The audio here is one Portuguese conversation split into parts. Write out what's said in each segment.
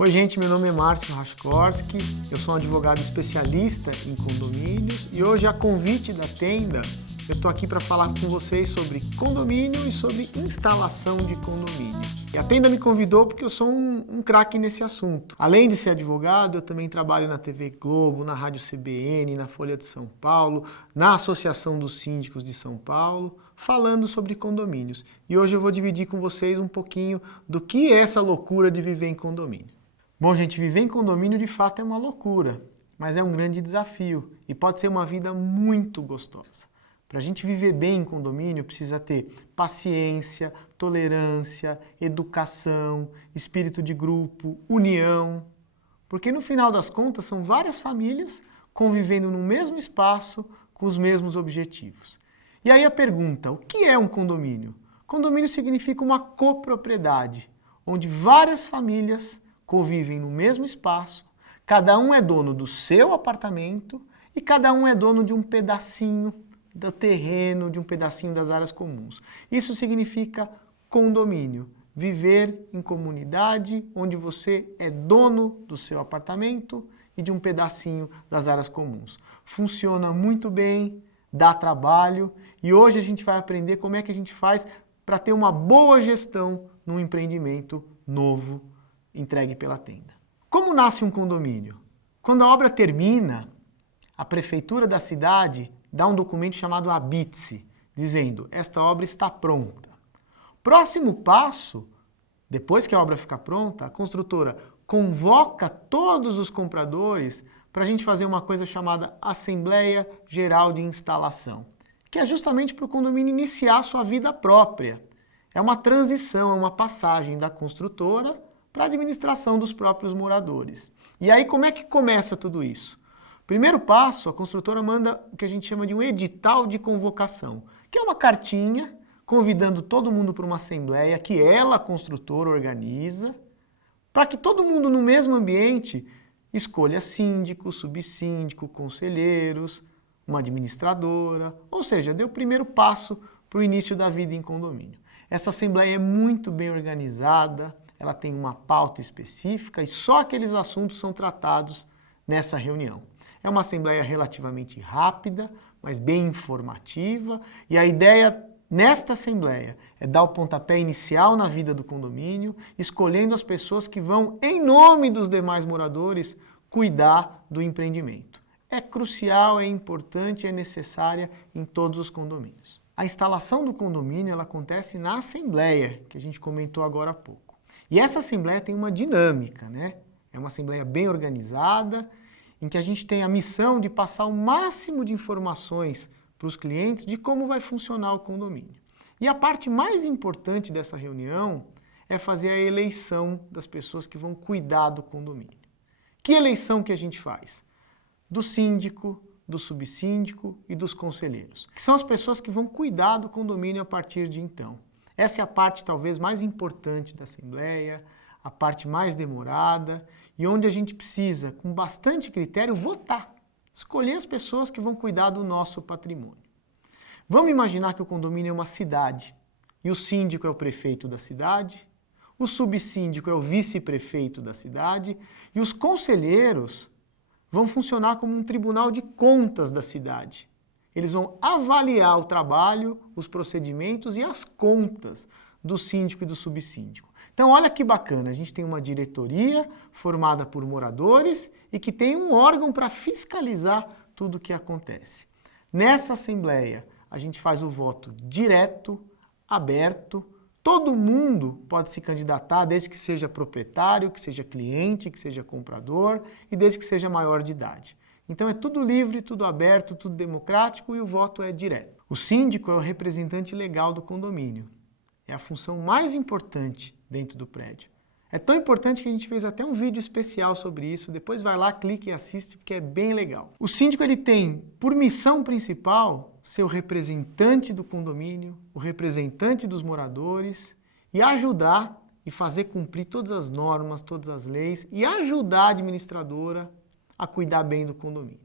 Oi gente, meu nome é Márcio Raskorski, eu sou um advogado especialista em condomínios e hoje, a convite da Tenda, eu estou aqui para falar com vocês sobre condomínio e sobre instalação de condomínio. E a Tenda me convidou porque eu sou um craque nesse assunto. Além de ser advogado, eu também trabalho na TV Globo, na Rádio CBN, na Folha de São Paulo, na Associação dos Síndicos de São Paulo, falando sobre condomínios. E hoje eu vou dividir com vocês um pouquinho do que é essa loucura de viver em condomínio. Bom, gente, viver em condomínio de fato é uma loucura, mas é um grande desafio e pode ser uma vida muito gostosa. Para a gente viver bem em condomínio, precisa ter paciência, tolerância, educação, espírito de grupo, união. Porque no final das contas são várias famílias convivendo no mesmo espaço com os mesmos objetivos. E aí a pergunta, o que é um condomínio? Condomínio significa uma copropriedade, onde várias famílias convivem no mesmo espaço, cada um é dono do seu apartamento e cada um é dono de um pedacinho do terreno, de um pedacinho das áreas comuns. Isso significa condomínio, viver em comunidade onde você é dono do seu apartamento e de um pedacinho das áreas comuns. Funciona muito bem, dá trabalho e hoje a gente vai aprender como é que a gente faz para ter uma boa gestão num empreendimento novo entregue pela Tenda. Como nasce um condomínio? Quando a obra termina, a prefeitura da cidade dá um documento chamado habite-se, dizendo, esta obra está pronta. Próximo passo, depois que a obra ficar pronta, a construtora convoca todos os compradores para a gente fazer uma coisa chamada Assembleia Geral de Instalação, que é justamente para o condomínio iniciar sua vida própria. É uma transição, é uma passagem da construtora para a administração dos próprios moradores. E aí como é que começa tudo isso? Primeiro passo, a construtora manda o que a gente chama de um edital de convocação, que é uma cartinha convidando todo mundo para uma assembleia que ela, a construtora, organiza, para que todo mundo no mesmo ambiente escolha síndico, subsíndico, conselheiros, uma administradora, ou seja, dê o primeiro passo para o início da vida em condomínio. Essa assembleia é muito bem organizada, ela tem uma pauta específica e só aqueles assuntos são tratados nessa reunião. É uma assembleia relativamente rápida, mas bem informativa, e a ideia nesta assembleia é dar o pontapé inicial na vida do condomínio, escolhendo as pessoas que vão, em nome dos demais moradores, cuidar do empreendimento. É crucial, é importante, é necessária em todos os condomínios. A instalação do condomínio ela acontece na assembleia, que a gente comentou agora há pouco. E essa assembleia tem uma dinâmica, né? É uma assembleia bem organizada, em que a gente tem a missão de passar o máximo de informações para os clientes de como vai funcionar o condomínio. E a parte mais importante dessa reunião é fazer a eleição das pessoas que vão cuidar do condomínio. Que eleição que a gente faz? Do síndico, do subsíndico e dos conselheiros, que são as pessoas que vão cuidar do condomínio a partir de então. Essa é a parte talvez mais importante da assembleia, a parte mais demorada e onde a gente precisa, com bastante critério, votar, escolher as pessoas que vão cuidar do nosso patrimônio. Vamos imaginar que o condomínio é uma cidade e o síndico é o prefeito da cidade, o subsíndico é o vice-prefeito da cidade e os conselheiros vão funcionar como um tribunal de contas da cidade. Eles vão avaliar o trabalho, os procedimentos e as contas do síndico e do subsíndico. Então, olha que bacana, a gente tem uma diretoria formada por moradores e que tem um órgão para fiscalizar tudo o que acontece. Nessa assembleia, a gente faz o voto direto, aberto, todo mundo pode se candidatar, desde que seja proprietário, que seja cliente, que seja comprador e desde que seja maior de idade. Então é tudo livre, tudo aberto, tudo democrático e o voto é direto. O síndico é o representante legal do condomínio. É a função mais importante dentro do prédio. É tão importante que a gente fez até um vídeo especial sobre isso. Depois vai lá, clique e assiste, porque é bem legal. O síndico ele tem, por missão principal, ser o representante do condomínio, o representante dos moradores e ajudar e fazer cumprir todas as normas, todas as leis e ajudar a administradora a cuidar bem do condomínio.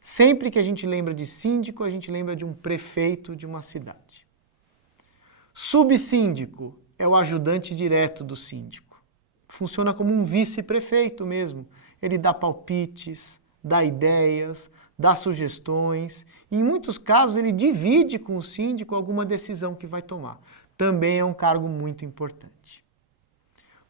Sempre que a gente lembra de síndico, a gente lembra de um prefeito de uma cidade. Subsíndico é o ajudante direto do síndico. funciona como um vice-prefeito mesmo. Ele dá palpites, dá ideias, dá sugestões e, em muitos casos, ele divide com o síndico alguma decisão que vai tomar. Também é um cargo muito importante.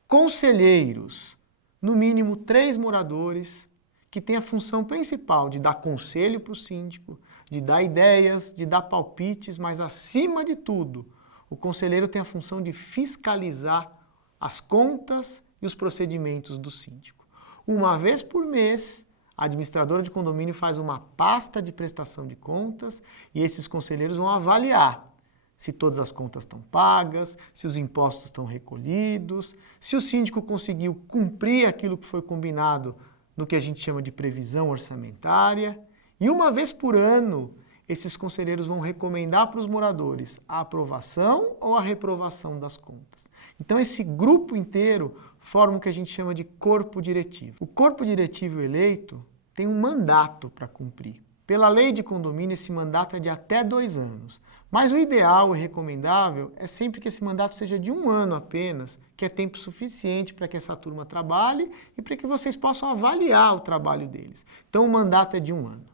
Conselheiros, no mínimo 3 moradores, que têm a função principal de dar conselho para o síndico, de dar ideias, de dar palpites, mas, acima de tudo, o conselheiro tem a função de fiscalizar as contas e os procedimentos do síndico. Uma vez por mês, a administradora de condomínio faz uma pasta de prestação de contas e esses conselheiros vão avaliar se todas as contas estão pagas, se os impostos estão recolhidos, se o síndico conseguiu cumprir aquilo que foi combinado no que a gente chama de previsão orçamentária. E uma vez por ano, esses conselheiros vão recomendar para os moradores a aprovação ou a reprovação das contas. Então, esse grupo inteiro forma o que a gente chama de corpo diretivo. O corpo diretivo eleito tem um mandato para cumprir. Pela lei de condomínio, esse mandato é de até 2 anos. Mas o ideal e recomendável é sempre que esse mandato seja de 1 ano apenas, que é tempo suficiente para que essa turma trabalhe e para que vocês possam avaliar o trabalho deles. Então, o mandato é de 1 ano.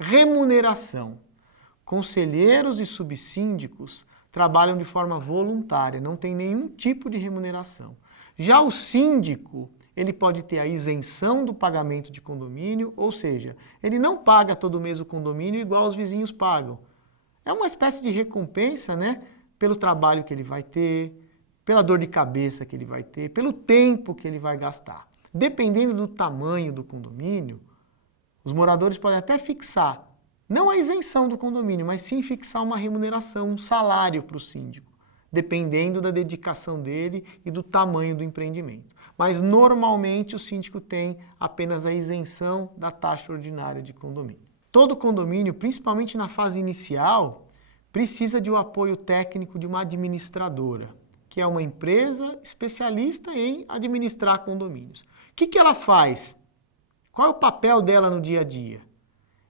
Remuneração. Conselheiros e subsíndicos trabalham de forma voluntária, não tem nenhum tipo de remuneração. Já o síndico, ele pode ter a isenção do pagamento de condomínio, ou seja, ele não paga todo mês o condomínio igual os vizinhos pagam. É uma espécie de recompensa, né, pelo trabalho que ele vai ter, pela dor de cabeça que ele vai ter, pelo tempo que ele vai gastar. Dependendo do tamanho do condomínio, os moradores podem até fixar, não a isenção do condomínio, mas sim fixar uma remuneração, um salário para o síndico, dependendo da dedicação dele e do tamanho do empreendimento. Mas, normalmente, o síndico tem apenas a isenção da taxa ordinária de condomínio. Todo condomínio, principalmente na fase inicial, precisa de um apoio técnico de uma administradora, que é uma empresa especialista em administrar condomínios. O que ela faz? Qual é o papel dela no dia a dia?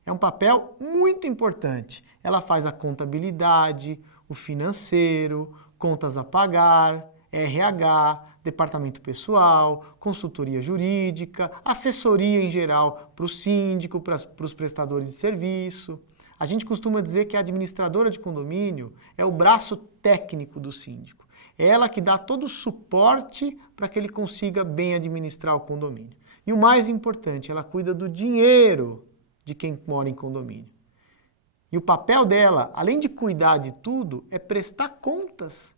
É um papel muito importante. Ela faz a contabilidade, o financeiro, contas a pagar, RH, departamento pessoal, consultoria jurídica, assessoria em geral para o síndico, para os prestadores de serviço. A gente costuma dizer que a administradora de condomínio é o braço técnico do síndico. É ela que dá todo o suporte para que ele consiga bem administrar o condomínio. E o mais importante, ela cuida do dinheiro de quem mora em condomínio. E o papel dela, além de cuidar de tudo, é prestar contas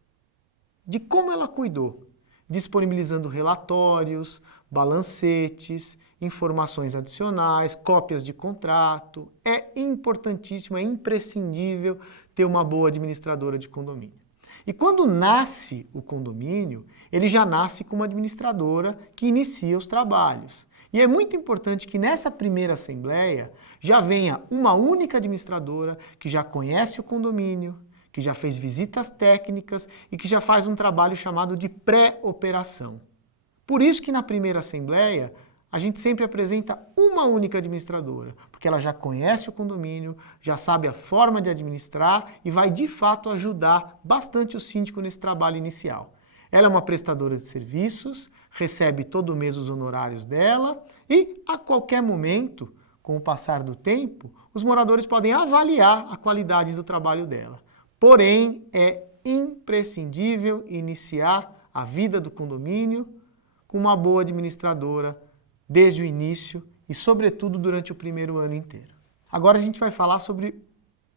de como ela cuidou, disponibilizando relatórios, balancetes, informações adicionais, cópias de contrato. É importantíssimo, é imprescindível ter uma boa administradora de condomínio. E quando nasce o condomínio, ele já nasce com uma administradora que inicia os trabalhos. E é muito importante que nessa primeira assembleia já venha uma única administradora que já conhece o condomínio, que já fez visitas técnicas e que já faz um trabalho chamado de pré-operação. Por isso que na primeira assembleia a gente sempre apresenta uma única administradora, porque ela já conhece o condomínio, já sabe a forma de administrar e vai de fato ajudar bastante o síndico nesse trabalho inicial. Ela é uma prestadora de serviços, recebe todo mês os honorários dela e, a qualquer momento, com o passar do tempo, os moradores podem avaliar a qualidade do trabalho dela. Porém, é imprescindível iniciar a vida do condomínio com uma boa administradora desde o início e, sobretudo, durante o primeiro ano inteiro. Agora a gente vai falar sobre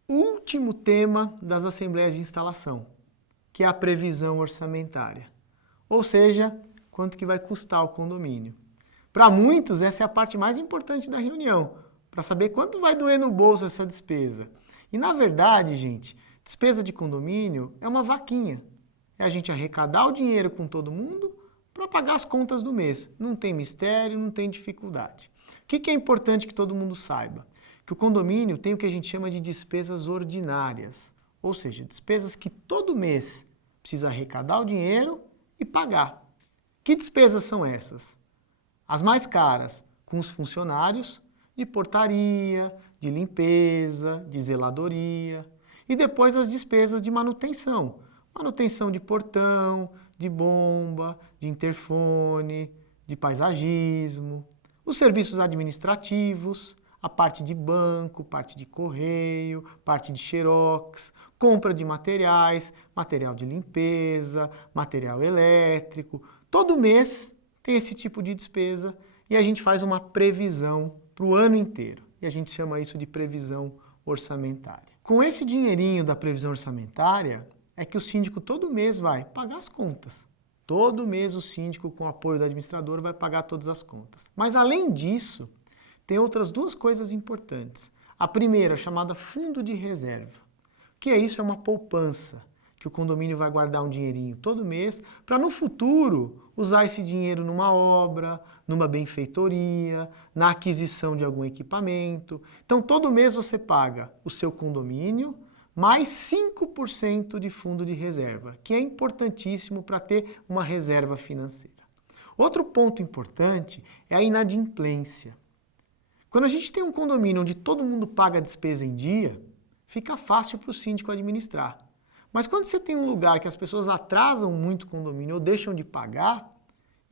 o último tema das assembleias de instalação, que é a previsão orçamentária. Ou seja, quanto que vai custar o condomínio. Para muitos, essa é a parte mais importante da reunião, para saber quanto vai doer no bolso essa despesa. E, na verdade, gente, despesa de condomínio é uma vaquinha. É a gente arrecadar o dinheiro com todo mundo para pagar as contas do mês. Não tem mistério, não tem dificuldade. O que é importante que todo mundo saiba? Que o condomínio tem o que a gente chama de despesas ordinárias. Ou seja, despesas que todo mês precisa arrecadar o dinheiro e pagar. Que despesas são essas? As mais caras, com os funcionários, de portaria, de limpeza, de zeladoria. E depois as despesas de manutenção. manutenção de portão, de bomba, de interfone, de paisagismo, os serviços administrativos, a parte de banco, parte de correio, parte de xerox, compra de materiais, material de limpeza, material elétrico. Todo mês tem esse tipo de despesa e a gente faz uma previsão para o ano inteiro. E a gente chama isso de previsão orçamentária. Com esse dinheirinho da previsão orçamentária, é que o síndico todo mês vai pagar as contas. Todo mês o síndico, com o apoio da administradora, vai pagar todas as contas. Mas além disso, tem outras duas coisas importantes. A primeira, chamada fundo de reserva. O que é isso? É uma poupança, que o condomínio vai guardar um dinheirinho todo mês para no futuro usar esse dinheiro numa obra, numa benfeitoria, na aquisição de algum equipamento. Então todo mês você paga o seu condomínio mais 5% de fundo de reserva, que é importantíssimo para ter uma reserva financeira. Outro ponto importante é a inadimplência. Quando a gente tem um condomínio onde todo mundo paga a despesa em dia, fica fácil para o síndico administrar. Mas quando você tem um lugar que as pessoas atrasam muito o condomínio ou deixam de pagar,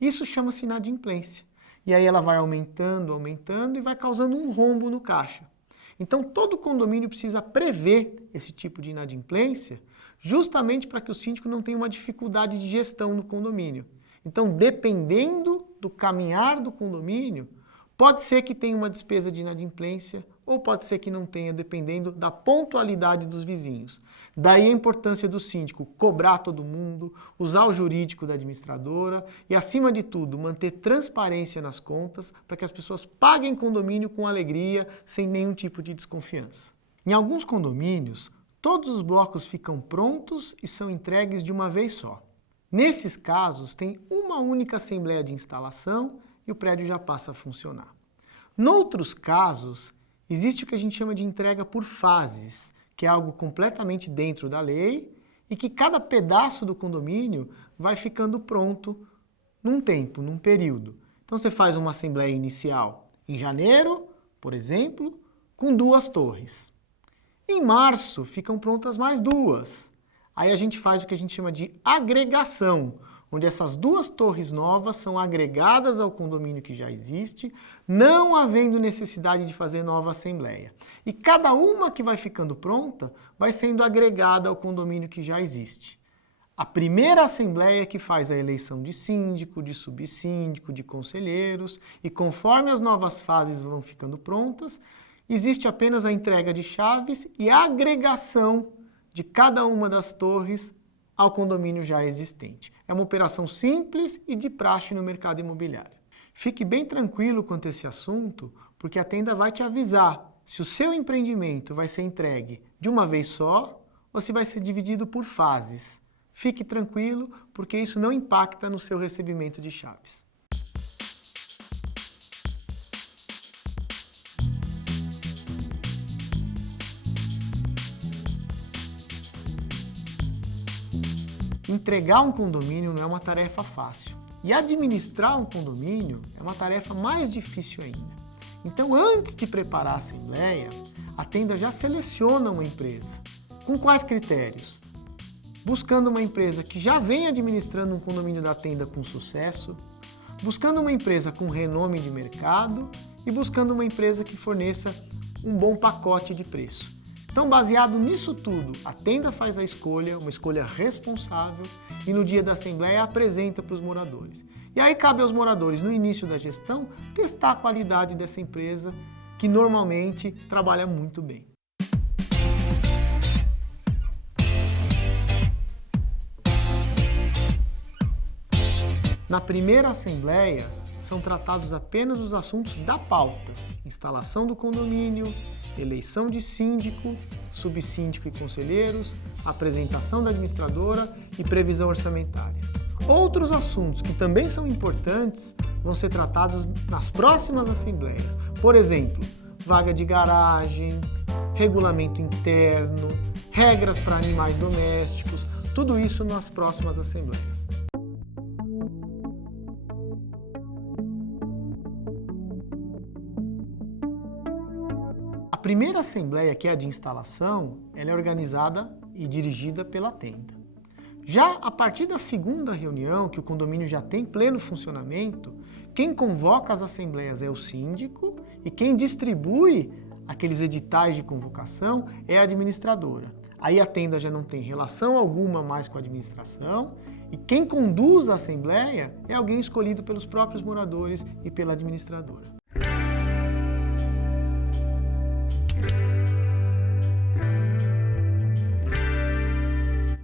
isso chama-se inadimplência. E aí ela vai aumentando, aumentando e vai causando um rombo no caixa. Então todo condomínio precisa prever esse tipo de inadimplência justamente para que o síndico não tenha uma dificuldade de gestão no condomínio. Então, dependendo do caminhar do condomínio, pode ser que tenha uma despesa de inadimplência ou pode ser que não tenha, dependendo da pontualidade dos vizinhos. Daí a importância do síndico cobrar todo mundo, usar o jurídico da administradora e, acima de tudo, manter transparência nas contas para que as pessoas paguem condomínio com alegria, sem nenhum tipo de desconfiança. Em alguns condomínios, todos os blocos ficam prontos e são entregues de uma vez só. Nesses casos, tem uma única assembleia de instalação e o prédio já passa a funcionar. Noutros casos, existe o que a gente chama de entrega por fases, que é algo completamente dentro da lei e que cada pedaço do condomínio vai ficando pronto num tempo, num período. Então você faz uma assembleia inicial em janeiro, por exemplo, com 2 torres. Em março ficam prontas mais 2. Aí a gente faz o que a gente chama de agregação, onde essas 2 torres novas são agregadas ao condomínio que já existe, não havendo necessidade de fazer nova assembleia. E cada uma que vai ficando pronta vai sendo agregada ao condomínio que já existe. A primeira assembleia que faz a eleição de síndico, de subsíndico, de conselheiros, e conforme as novas fases vão ficando prontas, existe apenas a entrega de chaves e a agregação de cada uma das torres ao condomínio já existente. É uma operação simples e de praxe no mercado imobiliário. Fique bem tranquilo quanto a esse assunto, porque a Tenda vai te avisar se o seu empreendimento vai ser entregue de uma vez só ou se vai ser dividido por fases. Fique tranquilo, porque isso não impacta no seu recebimento de chaves. Entregar um condomínio não é uma tarefa fácil. E administrar um condomínio é uma tarefa mais difícil ainda. Então, antes de preparar a assembleia, a Tenda já seleciona uma empresa. Com quais critérios? Buscando uma empresa que já vem administrando um condomínio da Tenda com sucesso, buscando uma empresa com renome de mercado e buscando uma empresa que forneça um bom pacote de preço. Então, baseado nisso tudo, a Tenda faz a escolha, uma escolha responsável, e no dia da assembleia apresenta para os moradores. E aí cabe aos moradores, no início da gestão, testar a qualidade dessa empresa, que normalmente trabalha muito bem. Na primeira assembleia, são tratados apenas os assuntos da pauta: instalação do condomínio, eleição de síndico, subsíndico e conselheiros, apresentação da administradora e previsão orçamentária. Outros assuntos que também são importantes vão ser tratados nas próximas assembleias. Por exemplo, vaga de garagem, regulamento interno, regras para animais domésticos, tudo isso nas próximas assembleias. A primeira assembleia, que é a de instalação, ela é organizada e dirigida pela Tenda. Já a partir da segunda reunião, que o condomínio já tem pleno funcionamento, quem convoca as assembleias é o síndico e quem distribui aqueles editais de convocação é a administradora. Aí a tenda já não tem relação alguma mais com a administração e quem conduz a assembleia é alguém escolhido pelos próprios moradores e pela administradora.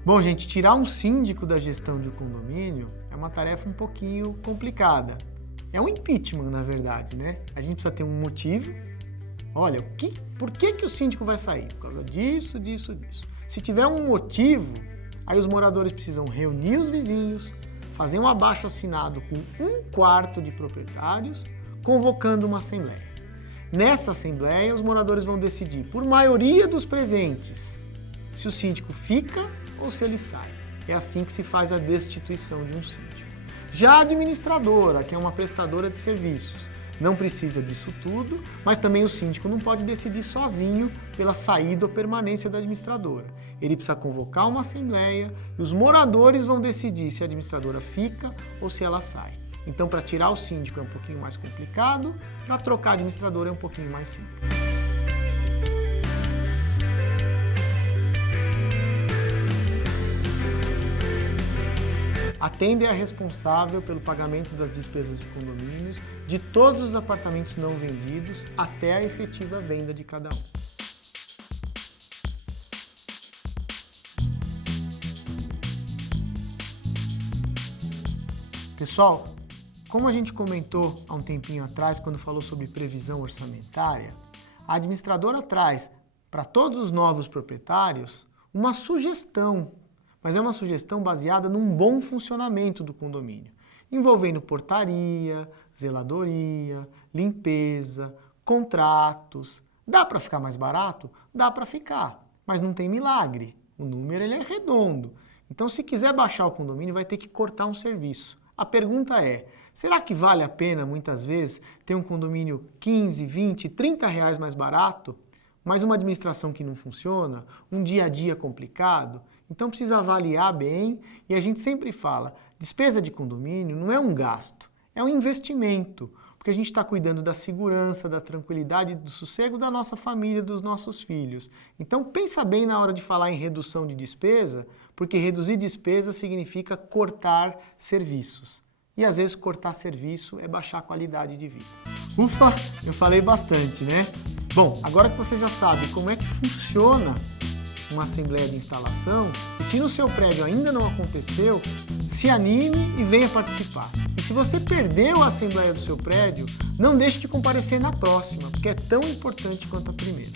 Bom, gente, tirar um síndico da gestão de um condomínio é uma tarefa um pouquinho complicada. É um impeachment, na verdade, né? A gente precisa ter um motivo. Olha, por que o síndico vai sair? Por causa disso, disso, disso. Se tiver um motivo, aí os moradores precisam reunir os vizinhos, fazer um abaixo-assinado com 1/4 de proprietários, convocando uma assembleia. Nessa assembleia, os moradores vão decidir, por maioria dos presentes, se o síndico fica ou se ele sai. É assim que se faz a destituição de um síndico. Já a administradora, que é uma prestadora de serviços, não precisa disso tudo, mas também o síndico não pode decidir sozinho pela saída ou permanência da administradora. Ele precisa convocar uma assembleia e os moradores vão decidir se a administradora fica ou se ela sai. Então, para tirar o síndico é um pouquinho mais complicado, para trocar a administradora é um pouquinho mais simples. A tenda é a responsável pelo pagamento das despesas de condomínios de todos os apartamentos não vendidos até a efetiva venda de cada um. Pessoal, como a gente comentou há um tempinho atrás, quando falou sobre previsão orçamentária, a administradora traz para todos os novos proprietários uma sugestão, mas é uma sugestão baseada num bom funcionamento do condomínio, envolvendo portaria, zeladoria, limpeza, contratos. Dá para ficar mais barato? Dá para ficar, mas não tem milagre. O número ele é redondo. Então, se quiser baixar o condomínio, vai ter que cortar um serviço. A pergunta é, será que vale a pena, muitas vezes, ter um condomínio 15, 20, 30 reais mais barato, mas uma administração que não funciona, um dia a dia complicado? Então precisa avaliar bem e a gente sempre fala, despesa de condomínio não é um gasto, é um investimento, porque a gente está cuidando da segurança, da tranquilidade, do sossego da nossa família, dos nossos filhos. Então pensa bem na hora de falar em redução de despesa, porque reduzir despesa significa cortar serviços. E às vezes cortar serviço é baixar a qualidade de vida. Ufa, eu falei bastante, né? Bom, agora que você já sabe como é que funciona uma assembleia de instalação, e se no seu prédio ainda não aconteceu, se anime e venha participar. E se você perdeu a assembleia do seu prédio, não deixe de comparecer na próxima, porque é tão importante quanto a primeira.